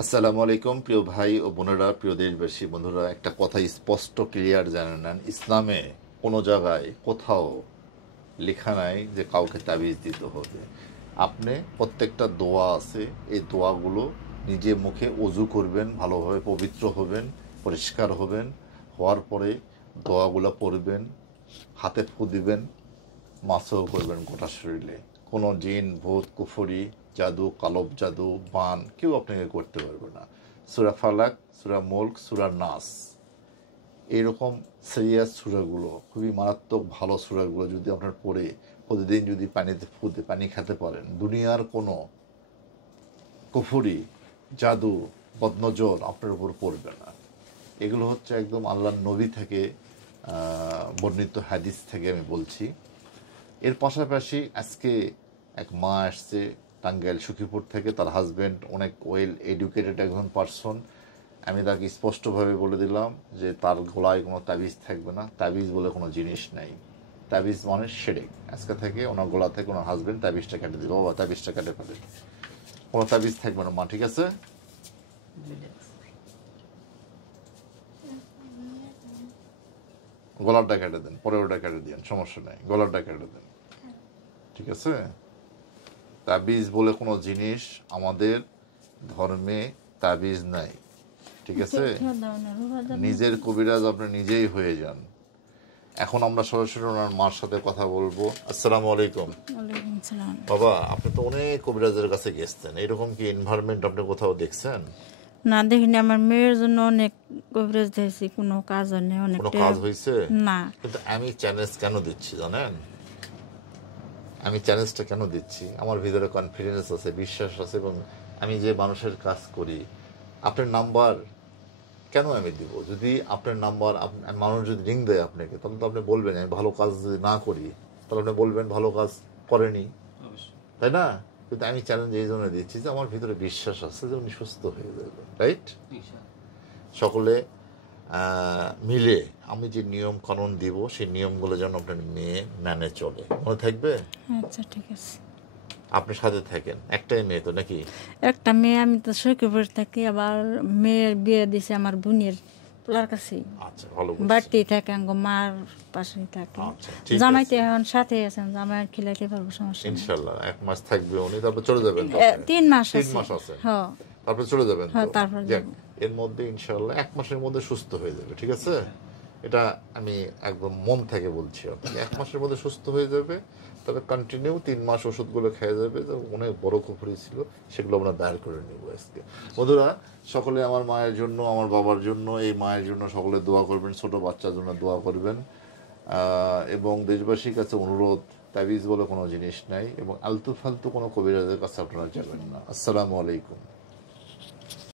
আসসালামু আলাইকুম প্রিয় ভাই ও বোনেরা, প্রিয় দেশবাসী বন্ধুরা, একটা কথা স্পষ্ট ক্লিয়ার জানে নেন, ইসলামে কোনো জায়গায় কোথাও লেখা নাই যে কাউকে তাবিজ দিতে হবে। আপনি প্রত্যেকটা দোয়া আছে, এই দোয়াগুলো নিজে মুখে অজু করবেন, ভালোভাবে পবিত্র হবেন, পরিষ্কার হবেন, হওয়ার পরে দোয়াগুলো পড়বেন, হাতে ফু দিবেন, মাসও করবেন গোটা শরীরে। কোনো জিন, ভূত, কুফরি, জাদু, কালব জাদু, বান কেউ আপনাকে করতে পারবে না। সূরা ফালাক, সূরা মুলক, সূরা নাস, এইরকম সিরিয়াস সূরাগুলো, খুবই মারাত্মক ভালো সূরাগুলো যদি আপনার পড়ে প্রতিদিন যদি পানিতে ফুটে পানি খেতে পারেন, দুনিয়ার কোনো কুফরি, জাদু, বদনজর আপনার উপর পড়বে না। এগুলো হচ্ছে একদম আল্লাহর নবী থেকে বর্ণিত হাদিস থেকে আমি বলছি। এর পাশাপাশি আজকে এক মা আসছে টাঙ্গাইল সুখীপুর থেকে, তার হাজব্যান্ড অনেক ওয়েল এডুকেটেড একজন পার্সন। আমি তাকে স্পষ্টভাবে বলে দিলাম যে তার গলায় কোনো তাবিজ থাকবে না, তাবিজ বলে কোনো জিনিস নাই, তাবিজ মানে শিরক। আজকে থেকে ওনার গলা থেকে ওনার হাজব্যান্ড তাবিজটা কেটে দিল, বাবা তাবিজটা কেটে ফেলে, কোনো তাবিজ থাকবে না মা, ঠিক আছে? গলারটা কেটে দেন, পরে ওটা কেটে দিন, সমস্যা নেই, গলারটা কেটে দেন, ঠিক আছে? তাবিজ বলে কোনো জিনিস আমাদের ধর্মে তাবিজ নাই, ঠিক আছে? নিজের কবিরাজ আপনি নিজেই হয়ে যান। এখন আমরা সরাসরি ওনার মার সাথে কথা বলবো। আসসালামু আলাইকুম। বাবা, আপনি তো অনেক কবিরাজের কাছে গেছেন, এরকম কি এনভায়রনমেন্ট আপনি কোথাও দেখছেন? না, দেখিনি। আমার মেয়ের জন্য অনেক কভারেজ দিয়েছি, কোনো কাজ হয়নি। অনেক কোনো কাজ হয়েছে না। কিন্তু আমি চ্যালেঞ্জ কেন দিচ্ছি জানেন? আমি চ্যালেঞ্জটা কেন দিচ্ছি? আমার ভিতরে কনফিডেন্স আছে, বিশ্বাস আছে, এবং আমি যে মানুষের কাজ করি, আপনার নাম্বার কেন আমি দিব? যদি আপনার নাম্বার মানুষ যদি রিং দেয় আপনাকে, তখন তো আপনি বলবেন আমি ভালো কাজ যদি না করি, তাহলে আপনি বলবেন ভালো কাজ করেনি, তাই না? কিন্তু আমি চ্যালেঞ্জ এই জন্য দিচ্ছি যে আমার ভিতরে বিশ্বাস আছে যে উনি সুস্থ হয়ে যাবে, রাইট? সকলে মিলে আমি যে নিয়ম কানুন দিব, সেই নিয়মগুলো যেন আপনার মেয়ে মেনে চলে, মনে থাকবে? আচ্ছা, ঠিক আছে। আপনি সাথে থাকেন। একটাই মেয়ে তো নাকি? একটা মেয়ে। আমি তো সৈকপুর থাকি, আবার মেয়ের বিয়ে দিছে আমার বোনের পোলার কাছে। আচ্ছা, ভালো। বাড়তেই থাকে, মার পাশেই থাকে। জামাইতে এখন সাথে আছেন, জামাই খিলাইতে পারবো, সমস্যা নেই। ইনশাআল্লাহ 1 মাস থাকবে উনি, তারপর চলে যাবেন। 3 মাস 3 মাস আছে, হ্যাঁ, তারপর চলে যাবেন। তারপর এর মধ্যে ইনশাআল্লাহ 1 মাসের মধ্যে সুস্থ হয়ে যাবে, ঠিক আছে? এটা আমি একদম মন থেকে বলছি, আপনি 1 মাসের মধ্যে সুস্থ হয়ে যাবে। তবে কন্টিনিউ 3 মাস ওষুধগুলো খেয়ে যাবে। অনেক বড় কুফরি ছিল, সেগুলো আমরা বাইর করে নেব আজকে। বন্ধুরা, সকলে আমার মায়ের জন্য, আমার বাবার জন্য, এই মায়ের জন্য সকলে দোয়া করবেন, ছোট বাচ্চার জন্য দোয়া করবেন। এবং দেশবাসীর কাছে অনুরোধ, তাবিজ বলে কোনো জিনিস নাই, এবং আলতু ফালতু কোনো কবিরাজের কাছে আপনারা যাবেন না। আসসালামু আলাইকুম।